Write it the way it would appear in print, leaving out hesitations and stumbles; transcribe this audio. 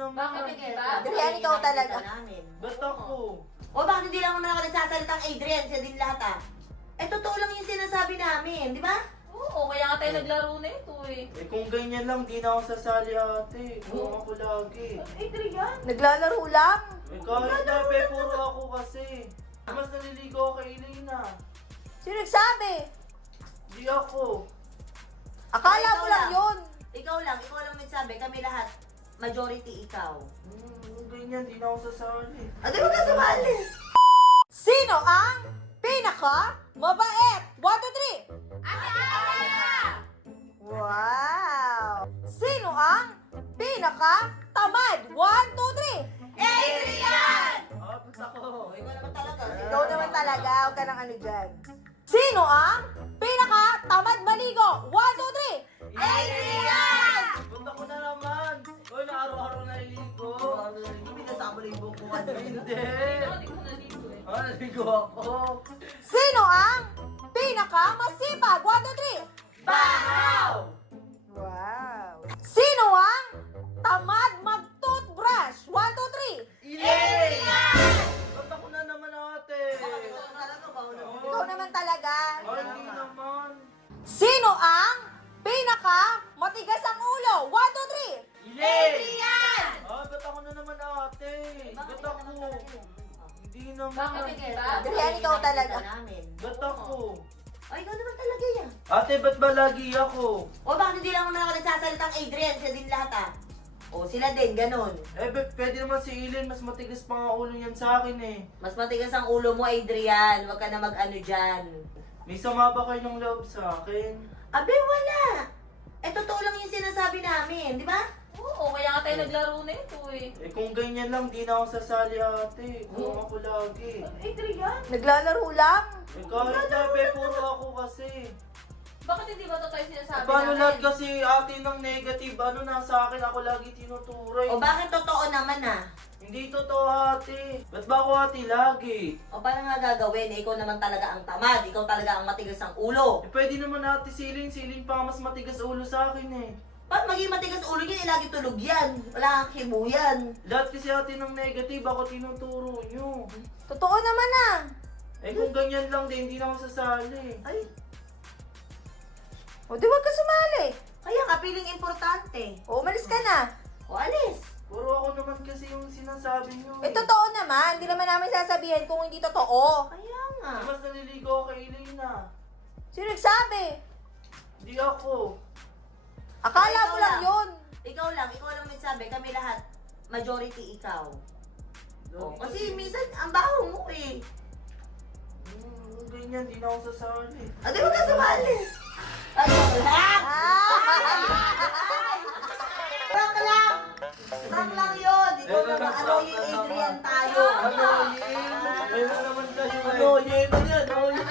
naman. Bakit hindi ba? Adrian, ikaw talaga. Ba't ako? O bakit hindi lang naman ako nagsasalitang Adrian? Siya din lahat ah. Eh, totoo lang yung sinasabi namin, di ba? Oo, kaya nga tayo naglaro na ito eh. Eh kung ganyan lang, di na ako sasali ate. Kung ako lagi. Adrian! Naglalaro lang. Eh kahit na, puro ako kasi. Mas naliligo ako kay Elena. Sino nagsabi? Di ako. Akala Ikaw mo lang lang. yun. Ikaw lang nagsabi. Kami lahat. Majority ikaw. Kung ganyan, di na ako sasali. Ano ba ka sumali? Sino ang pinaka mabait? 1, 2, 3. Wow! Sino ang pinaka tamad? 1, 2, 3. Adrian! Ah, ba't ako? Ikaw naman talaga. Ikaw naman talaga, huwag ka nang ano dyan. Sino ang pinaka tamad maligo? 1, 2, 3. Adrian! Ba't ako na naman? Uy, na araw-araw naliligo. Hindi kasama na yung buko. Hindi. Hindi ko naligo eh. Ah, naligo ako. Sino ang pinaka masipag? 1, 2, 3. Baraw! Wow! Sino ang tamad mag-toothbrush? 1, 2, 3. Adrian! Ba't ako na naman ate? Ikaw talaga ba? Ikaw naman talaga. Ay, hindi naman. Sino ang pinaka matigas ang ulo? 1, 2, 3. Adrian! Ah, ba't ako na naman ate? Ba't ako? Hindi naman. Bakit hindi ba? Adrian, ikaw talaga. Ba't ako? Ay, ikaw naman talaga yan. Ate, ba't ba lagi ako? O bakit hindi lang naman ako nagsasalitang Adrian? Siya din lahat ah. O sila din, ganun. Eh, pwede naman si Eileen, mas matigas pa nga ulo niyan sa akin eh. Mas matigas ang ulo mo, Adrian. Huwag ka na mag-ano dyan. May sama ba kayo ng loob sa akin? Abe, wala. Eh, totoo lang yung sinasabi namin, di ba? Oo, kaya nga tayo naglaro na ito eh. Eh kung ganyan lang, di na ako sasali ate. Kung ako lagi. Adrian! Naglalaro lang. Eh kahit na, puro ako kasi. Bakit hindi ba ito tayo sinasabi Paano lahat natin? kasi ate ng negative, ano nasa akin, ako lagi tinuturay. O bakit totoo naman ah? Hindi totoo ate. Ba't ba ako ate lagi? O paano nga gagawin? Eh, ikaw naman talaga ang tamad. Ikaw talaga ang matigas ang ulo. Eh pwede naman ate si Eileen. Si Eileen pa mas matigas ulo sa akin eh. Paano maging matigas ulo yan? Eh, lagi tulog yan. Wala kang kibo yan. Lahat kasi ate ng negative, ako tinuturo nyo. Totoo naman ah. Eh kung ganyan lang din, hindi na ako sasali. Ay, O di wag ka sumali. kaya nga, piling importante. O umalis ka na. O alis. Puro ako naman kasi yung sinasabi nyo. Eh totoo naman. Hindi naman namin sasabihin kung hindi totoo. Kaya nga. Eh, mas naliligo ako kay Elena. Sino nagsabi? Hindi ako. Akala Ikaw mo lang lang. yun. Ikaw lang nagsabi. Kami lahat. Majority ikaw. O, kasi minsan, ang baho mo eh. Ganyan, di na ako sasali. Ano ba ka sumali? Ano lang? Prank lang! Prank lang yun! Ikaw naman, ano yung Adrian tayo? Ano yun? Ayun na naman kayo eh. Ano yun? Ano yun?